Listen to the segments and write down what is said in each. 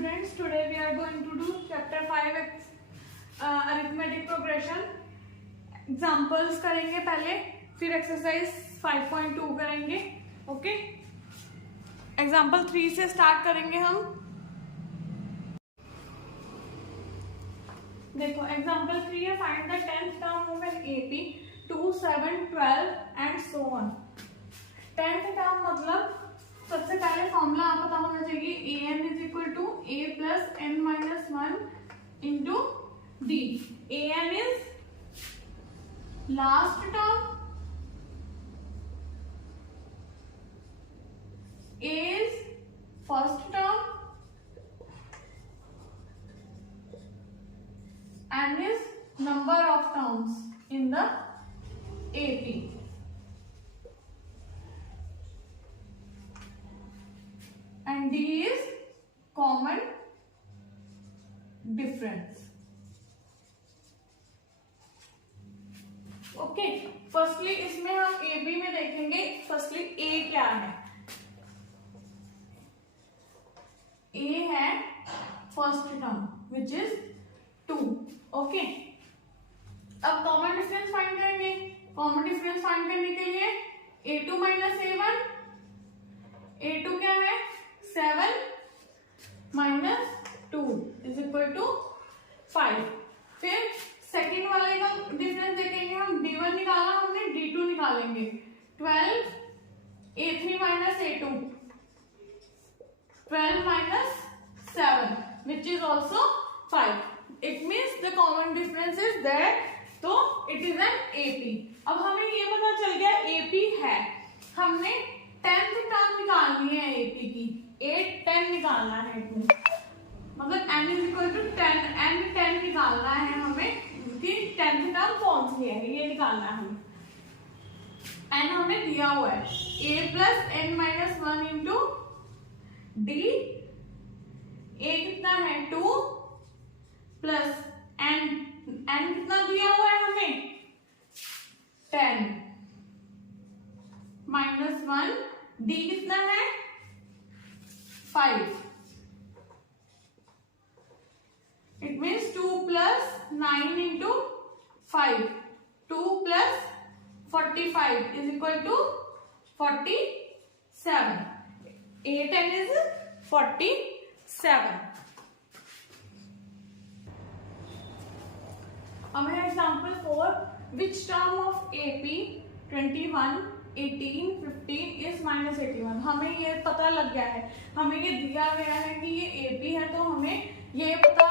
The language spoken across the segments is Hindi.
students, today we are going to do chapter 5 arithmetic progression. Examples करेंगे पहले, फिर एक्सरसाइज 5.2 करेंगे. ओके, एग्जाम्पल 3 से स्टार्ट करेंगे हम. देखो एग्जाम्पल 3 है, find the 10th term of an AP 2, 7, 12 and so on. 10th term मतलब सबसे पहले फॉर्मूला आप पता होना चाहिए, A N is equal to A plus N minus 1 into D. A N is last term, A is first term, N is number of terms in the AP. And D is common difference. Okay, firstly इसमें हम ए बी में देखेंगे. फर्स्टली ए क्या है? ए है first term which is 2. Okay, अब कॉमन डिफरेंस फाइंड करेंगे. कॉमन डिफरेंस फाइंड करने के लिए a2 माइनस a1, a2 क्या है 7 माइनस 2 इज इक्वल टू 5. फिर सेकेंड वाले का डिफरेंस देखेंगे हम. d1 निकाला हमने, d2 निकालेंगे. 12 a3 minus a2, 12 minus 7 which is also 5. It means the common difference is that, तो इट इज एन एपी. अब हमें ये पता चल गया एपी है. हमने 10th टर्म निकालनी है एपी की. 8, 10 निकालना है इसमें, मतलब n is equal to 10, n 10 निकालना है हमें कि 10th टर्म कौन सी है, ये निकालना है हमें. n हमें दिया हुआ है a plus N minus 1 into d. a कितना है 2 प्लस n कितना दिया हुआ है हमें 10 माइनस 1, d कितना है 5. It means 2 plus 9 into 5, 2 plus 45 is equal to 47. 8 and is 47. अब है example 4. Which term of AP 21, 18, 15 is minus 81. हमें ये पता लग गया है, हमें ये दिया गया है कि ये एपी है, तो हमें ये पता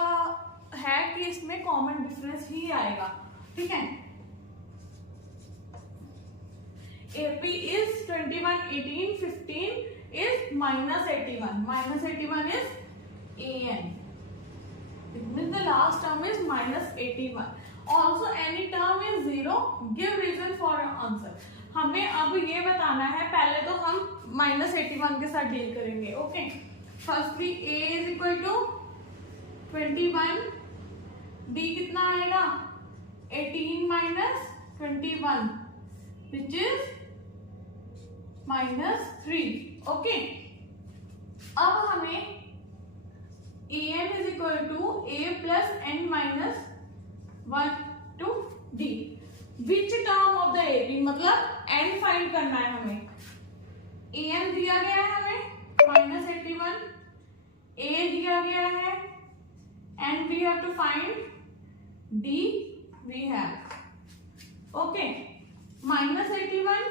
है कि इसमें कॉमन डिफरेंस ही आएगा. ठीक है, AP is 21, 18, 15 is minus 81. Minus 81 is a n. It means the last term is minus 81. Also any term is 0. Give reason for your answer. हमें अब ये बताना है, पहले तो हम माइनस 81 के साथ डील करेंगे. Okay, firstly a is equal to 21, d कितना आएगा 18 minus 21 which is minus 3. Okay, अब हमें an is equal to a plus n minus 1 to d. Which term of the AP, मतलब n फाइंड करना है हमें. an दिया गया है हमें माइनस 81, a दिया गया है, n we have to find, d we have. Okay, minus 81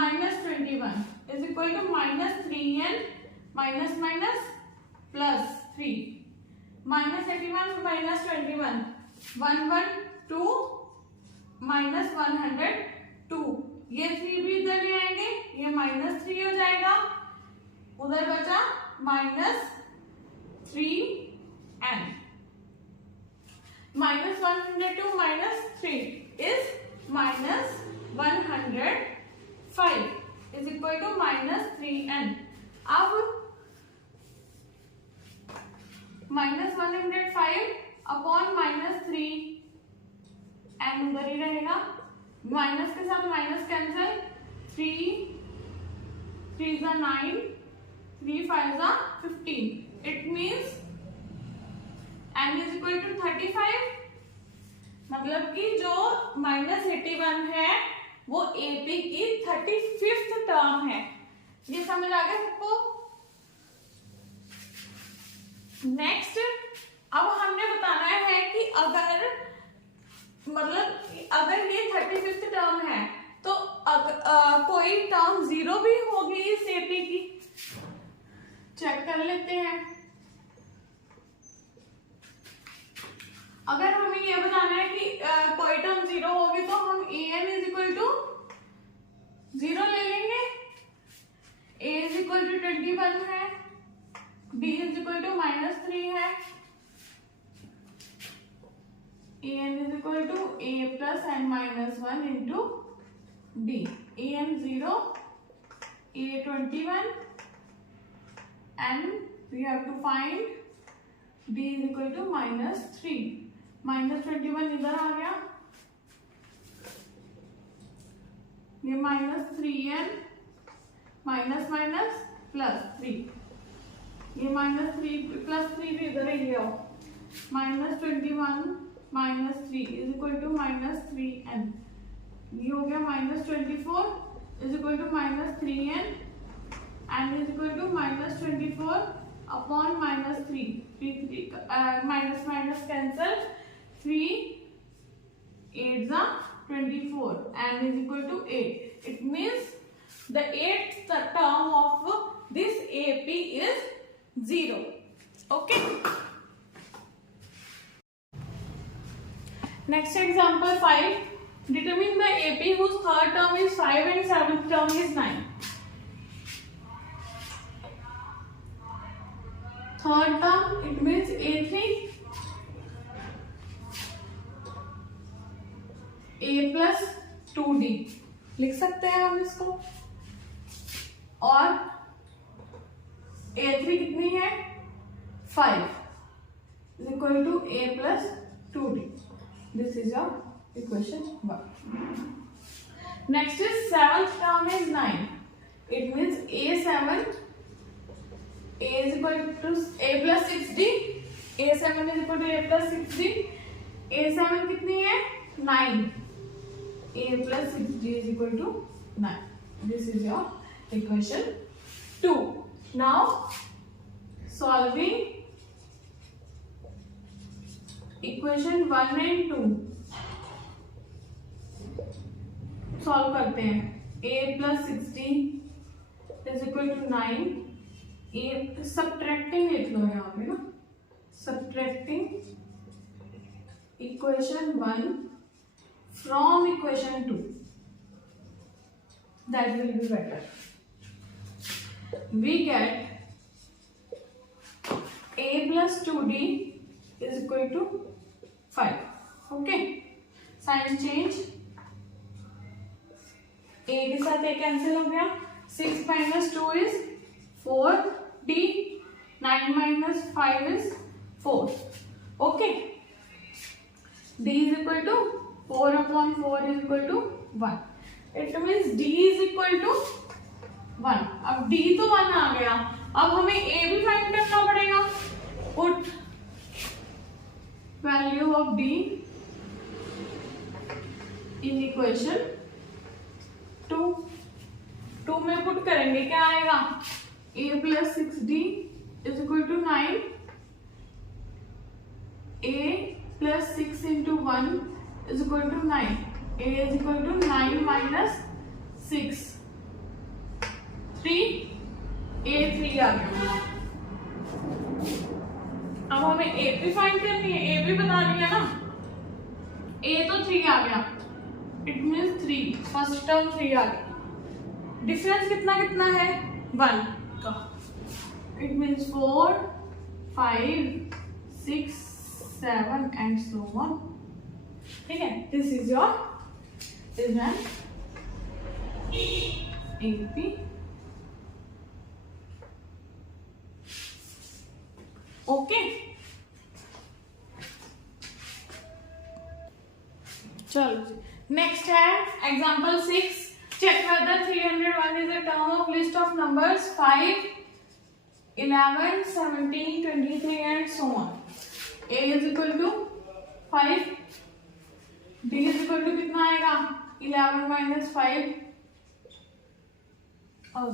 minus 21 is equal to minus 3n minus minus plus 3. Minus 81 minus 21, 112 minus 102. ये 3 भी इधर ले आएंगे, ये माइनस 3 हो जाएगा. उधर बचा minus 3n. Minus 102 minus 3 is minus 105 is equal to minus 3n. अब माइनस 105 अपॉन माइनस 3, एन उधर ही रहेगा. माइनस के साथ minus cancel, 3 3 9, 3 5 15. It means equal to 35, मतलब कि जो -81 है वो AP की 35th टर्म है। ये समझ आ गया सबको? नेक्स्ट अब हमने बताना है कि अगर ये 35th टर्म है तो कोई टर्म 0 भी होगी इस AP की, चेक कर लेते हैं। अगर हमें यह बताना है कि कोई टर्म 0 होगी तो हम an इज इक्वल टू 0 ले लेंगे, a इज इक्वल टू 21 है, b इज इक्वल टू -3 है, an is equal to a plus n minus 1 into d, an 0, a 21 and we have to find d is equal to -3, -21 इधर आ गया, ये -3n माइनस माइनस +3, ये -3 +3 भी इधर ही आओ, -21 -3 इज इक्वल टू -3n, ये हो गया -24 is equal to -3n, n is equal to -24 upon -3, minus minus cancel, 3 8 24, n is equal to 8. It means the 8th term of this AP is 0. Okay. Next example 5. Determine the AP whose third term is 5 and seventh term is 9. Third term, it means A3, A plus 2D लिख सकते हैं हम इसको, और A3 कितनी है 5 is equal to A plus 2D. This is your equation 1. Next is seventh term is 9. It means A7, A is equal to A plus 6D, A7 is equal to A plus 6D, A7 कितनी है 9, A plus 6D is equal to 9. This is your equation 2. Now solving equation 1 and 2 solve करते हैं। A plus 6D is equal to 9, A subtracting लिख लो यहाँ पे ना, subtracting equation 1 from equation 2, that will be better. We get A plus 2D is equal to 5. Okay, sign change, A के साथ A कैंसिल हो गया, 6 minus 2 is 4D, 9 minus 5 is 4. Okay, D is equal to 4 upon 4 is equal to 1. It means D is equal to 1. अब D तो 1 आ गया, अब हमें A भी फाइंड करना पड़ेगा. Put value of D in equation 2 में पुट करेंगे, क्या आएगा A plus 6D is equal to 9, A plus 6 into 1 is equal to 9, A is equal to 9 minus 6, 3, A 3 आ गया. अब हमें A भी फाइंड करनी है, A भी बता दिया ना, A तो 3 आ गया, इट मीन्स 3, फर्स्ट टर्म 3 आ गया. डिफरेंस कितना कितना है 1 का, it means 4, 5, 6, 7 and so on. ठीक है, this is your is an AP. Okay, चलो नेक्स्ट है example 6. Check whether 301 is a term of list of numbers 5, 11, 17, 23 and so on. a is equal to 5, d is equal to कितना आएगा 11 माइनस 5,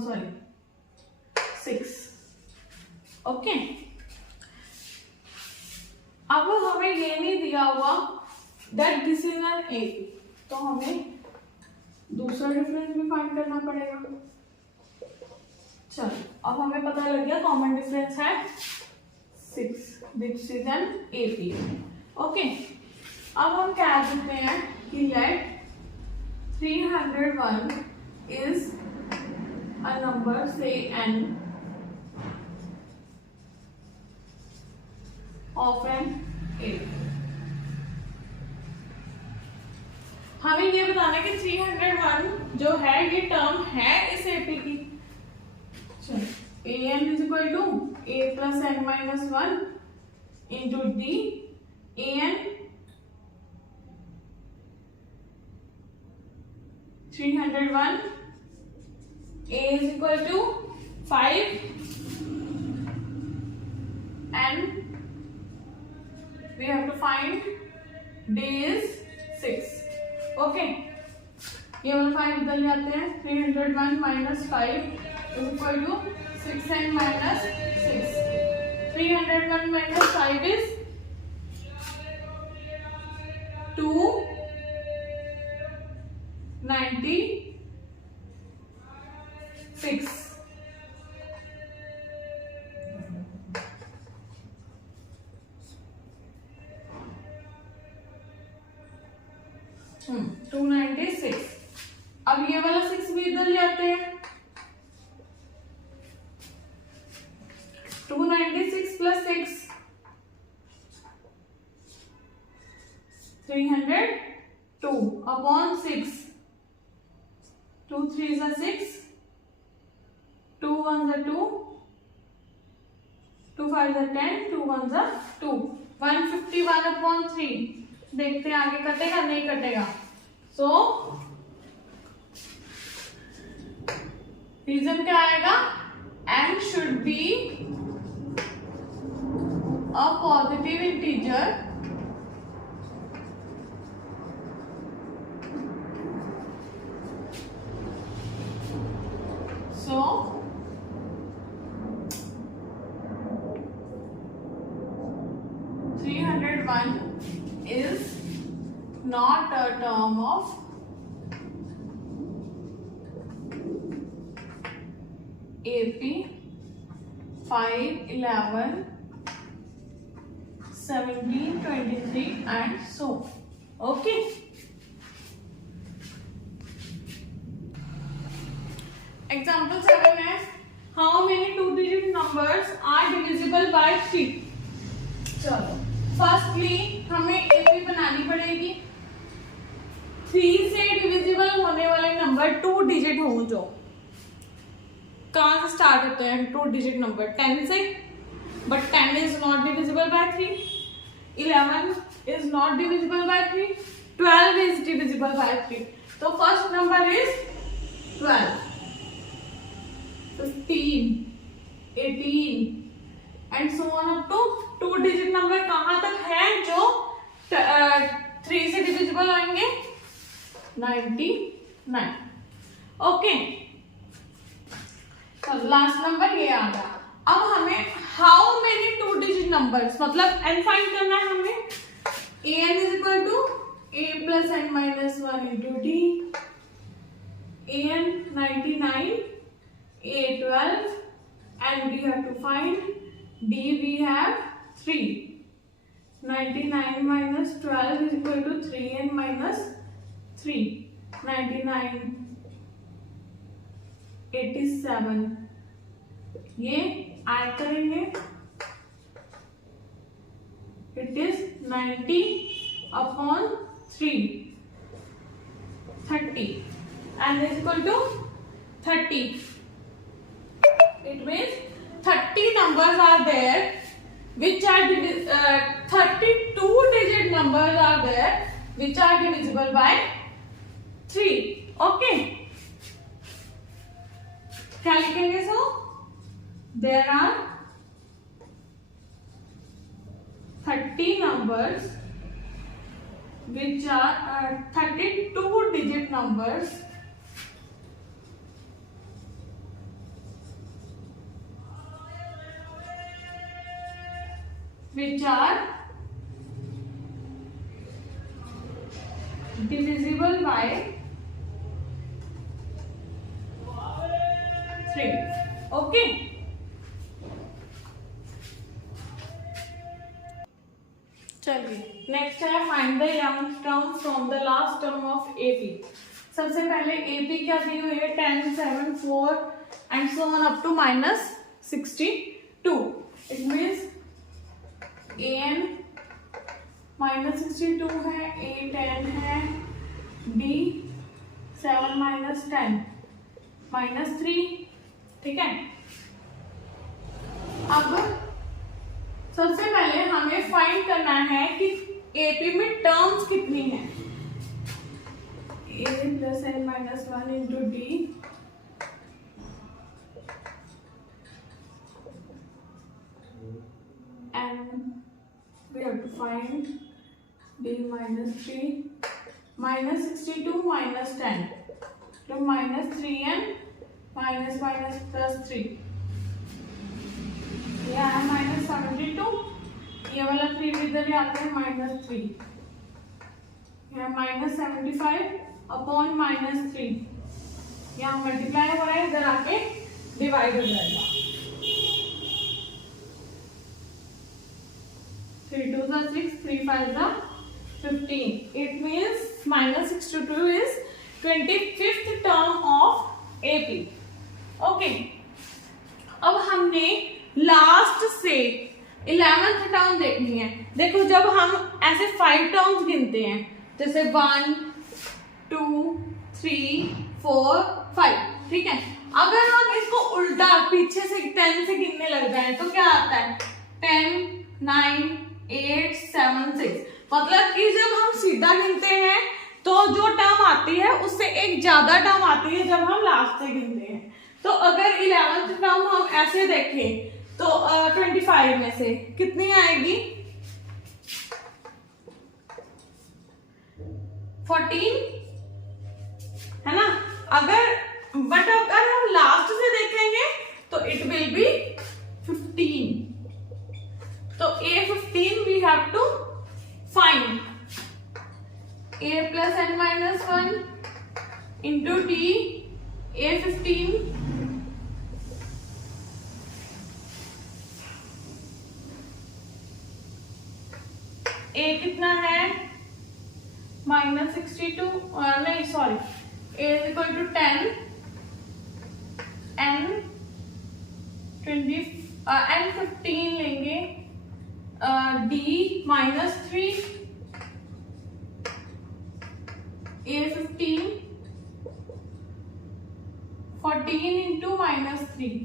सॉरी 6। ओके, अब हमें ये नहीं दिया हुआ that this is an AP, तो हमें दूसरा डिफरेंस भी फाइंड करना पड़ेगा। चलो, अब हमें पता लग गया कॉमन डिफरेंस है 6, this is an AP। Okay, अब हम क्या कहते हैं कि लेट 301 इज अ नंबर से n ऑफ एन AP। हमें ये बताना है कि 301 जो है ये टर्म है इस AP की। चलो, an is equal to a plus n minus 1 into d, an 301, a is equal to 5 and we have to find d is 6। Okay, ये वाला 5 इधर ले आते हैं, 301 minus 5 is equal to 6n minus 6। 301 minus 5 is 296। 296। अब ये वाला 6 भी इधर ले आते हैं, 296 plus 6 302 upon 6, 2 3 is 6, 2 1 is 2, 2 5 is 10, 2 1 is 2, 151 upon 3। देखते हैं आगे कटेगा नहीं कटेगा। सो रीजन क्या आएगा, n should be a positive integer so is not a term of AP 5, 11, 17, 23 and so। Okay, example 7 है, how many 2-digit numbers are divisible by 3। चलो, फर्स्टली हमें AP बनानी पड़ेगी। 3 से डिविजिबल होने वाले नंबर 2 डिजिट हो, जो कहां से स्टार्ट होते हैं 2 डिजिट नंबर 10 से, but 10 is not divisible by 3, 11 is not divisible by 3, 12 is divisible by 3। तो first number is 12, 15, 18 and so on up to 2 digit number कहां तक है जो 3 से डिविजिबल आएंगे 99। ओके, तो लास्ट नंबर ये आ गया। अब हमें हाउ मेनी 2 डिजिट नंबर्स मतलब n फाइंड करना है हमें। an is equal to a plus n minus 1 into d, an 99, a 12 and we have to find d we have 3, 99 minus 12 is equal to 3n minus 3, 99, 87, ये ऐड करेंगे, it is 90 upon 3, 30 and is equal to 30. It means 30 numbers are there which are 32 digit numbers are there which are divisible by 3. Okay, क्या लिखेंगे? सो there are 30 numbers which are 32 digit numbers which are divisible by 3. Okay. चलिए नेक्स्ट है find the young term from the last term of AP. सबसे पहले एपी क्या दी हुई है 10, 7, 4 and so on up to -62. It means an -62 है, a 10 है, b 7 - 10 -3. ठीक है. अब सबसे पहले हमें फाइंड करना है कि एपी में टर्म्स कितनी है. a + n - 1 into d and we have to find d -3 -62 -10 तो -3n -+3 यह है -72. ये वाला 3 इधर आता है -3. यह -75 अपॉन -3 यहाँ मल्टीप्लाई हो रहा है, इधर आके डिवाइड हो जाएगा. 3 2 * 6 3 5 * 15. It means -62 is 25th term of AP. Okay. अब हमने लास्ट से 11th टर्म देखनी है. देखो जब हम ऐसे 5 टर्म्स गिनते हैं जैसे 1 2 3 4 5, ठीक है. अगर हम इसको उल्टा पीछे से 10 से गिनने लग जाए तो क्या आता है 10 9 8 7 6. मतलब कि जब हम सीधा गिनते हैं तो जो टर्म आती है उससे एक ज्यादा टर्म आती है जब हम लास्ट से गिनते हैं. तो अगर 11th टर्म हम ऐसे देखें तो 25 में से कितनी आएगी 14, है ना. बट अगर हम लास्ट से देखेंगे तो इट विल बी 15. तो A15 we have to find a + n - 1 into d. A15 a कितना है -62 नहीं सॉरी a = 10 n 20 n 15 लेंगे d -3 A15 14 into -3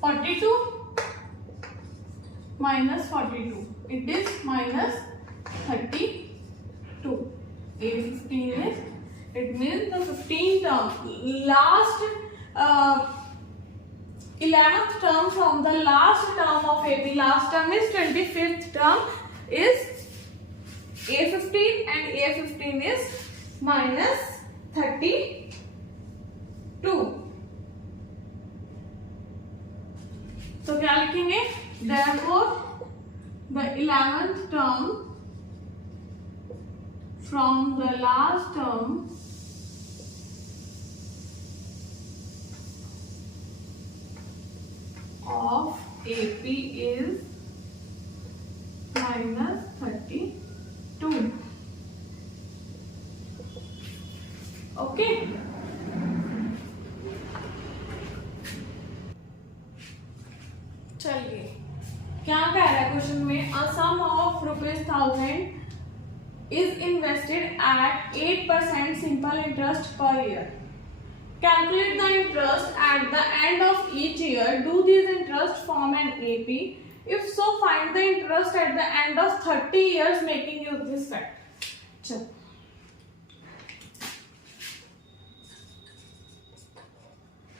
42 -42 it is -32. A15 is it means the 15th term last 11th term from the last term of AP. Last term is 25th term is A15 and A15 is -32. तो क्या लिखेंगे therefore the 11th term from the last term of AP is -32. Okay. चलिए क्या कह रहा है क्वेश्चन में a sum of ₹1000 is invested at 8% simple interest per year. Calculate the interest at the end of each year. Do these interest form an AP? If so, find the interest at the end of 30 years making use this fact. चलो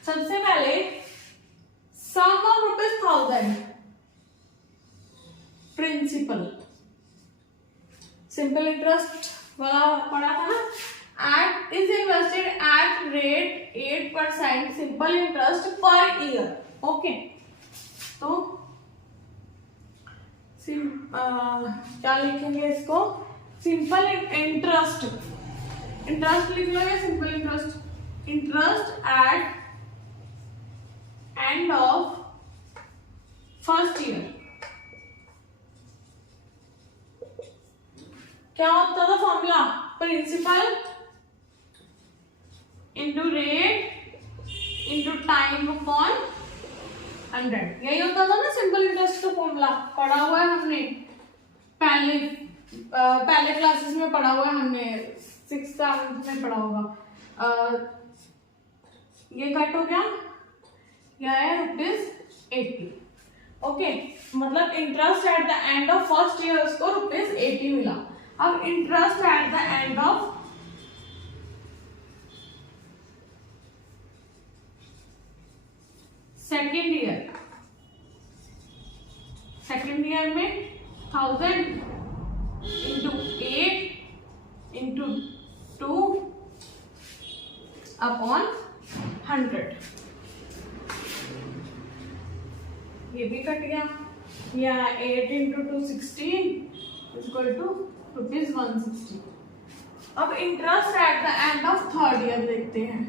सबसे पहले sum of ₹1000 principal, simple interest वाला पढ़ा था ना, it is invested at rate 8% simple interest per year. Okay, तो क्या लिखेंगे इसको, सिंपल इंटरेस्ट, इंटरेस्ट लिख लो या simple interest, interest at end of first year. क्या होता था formula, principal into rate into time upon 100, यही होता था ना सिंपल इंटरेस्ट का फॉर्मूला, पढ़ा हुआ है हमने पहले क्लासेस में पढ़ा हुआ है हमने, 6th 7th में पढ़ा होगा। ये कट हो गया, यह है ₹80। ओके, मतलब interest at the end of first year उसको ₹80 मिला। अब interest at the end of second year में 1000 इंटू 8 इंटू 2 अपॉन 100, ये भी कट गया, या 8 इंटू 2 16 इक्वल टू ₹160। अब interest at the end of third year देखते हैं।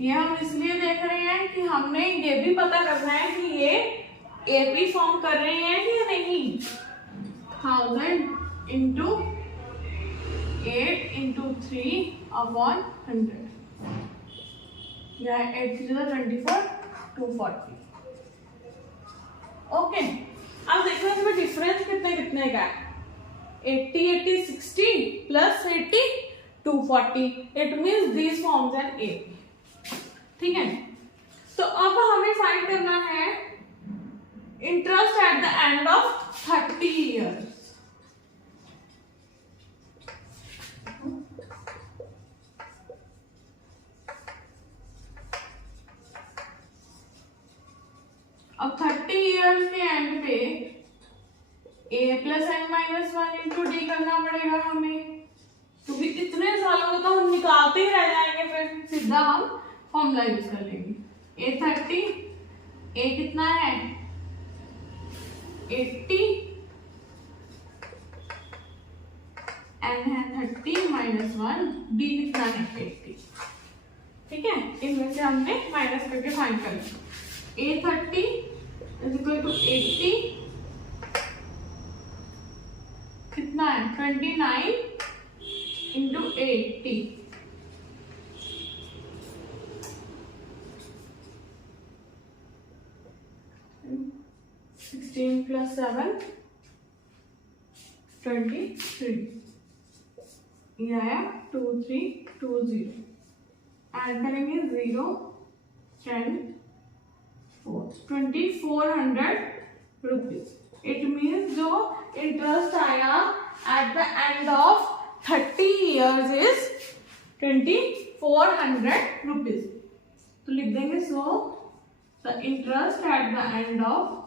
ये हम इसलिए देख रहे हैं कि हमने ये भी पता करना है कि ये एपी फॉर्म कर रहे हैं कि नहीं। 1000 इंटू 8 इंटू 3 अपॉन 100, या 8 3 24 240। ओके, अब देखो इसमें डिफरेंस कितने कितने का है, 80 80 60 plus 80 240, it means this forms an AP. ठीक है, तो अब हमें फाइंड करना है interest at the end of 30 years. अब 30 ईयर्स के एंड पे a plus n minus 1 into D करना पड़ेगा हमें, क्योंकि इतने सालों को तो हम निकालते ही रह जाएंगे, फिर सीधा हम फॉर्मूला यूज कर लेंगे। A30, A कितना है 80, n है 30 माइनस 1, D कितना है 80। ठीक है, इनमें से हमने माइनस करके फाइंड कर लिया। A30 इज इक्वल टू 80, कितना है 29 इंटू 80, 16 प्लस 7 23, यह है 2320, ऐड करेंगे 0 10 4 2400 रुपीज। इट मीन्स जो इंटरेस्ट आया eight the end of 30 years is 2400 rupees. तो लिख देंगे so the interest at the end of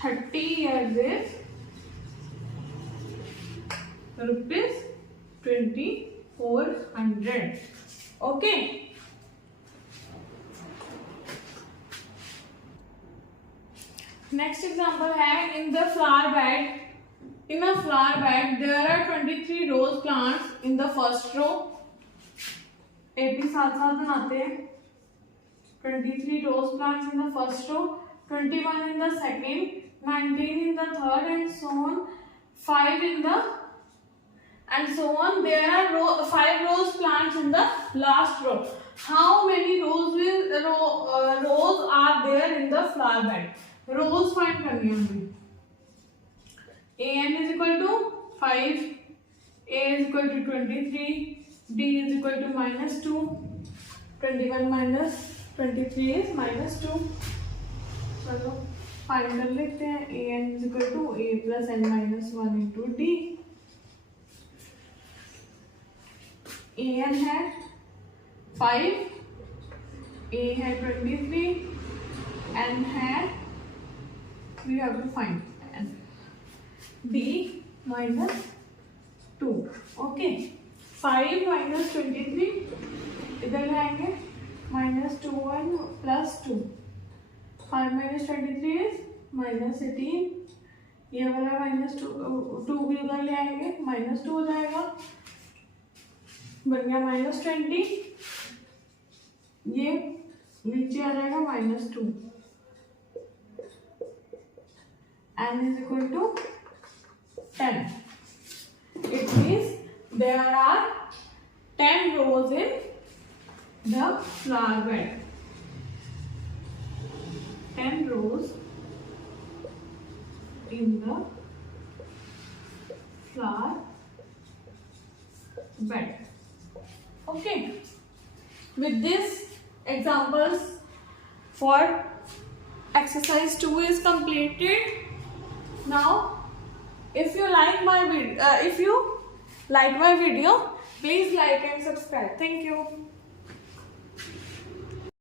$30 years is ₹2400. Okay. Next example है in the flower bed. In a flower bed there are 23 rose plants in the first row. AP साथ साथ बनाते हैं। 23 rose plants in the first row, 21 in the second, 19 in the third, and so on. 5 in the and so on. There are 5 rose plants in the last row. How many rows are there in the flower bed? Rows find करनी है हमें. an is equal to 5, a is equal to 23, d is equal to -2, 21 minus 23 is -2. चलो फाइंड कर लेते हैं। an is equal to a plus n minus 1 into d, an है 5, a है 23, n है we have to find n, b minus 2. Okay 5 minus 23 इधर लाएंगे -2n plus 2. 5 minus 23 is -18. ये वाला -2 भी उधर ले आएंगे, -2 हो जाएगा, बन गया -20. ये नीचे आ जाएगा -2. n is equal to 10. It means there are 10 rows in the flower bed. 10 rows in the flower bed. Okay. With this, examples for exercise 2 is completed. Now, if you like my video, please like and subscribe. Thank you.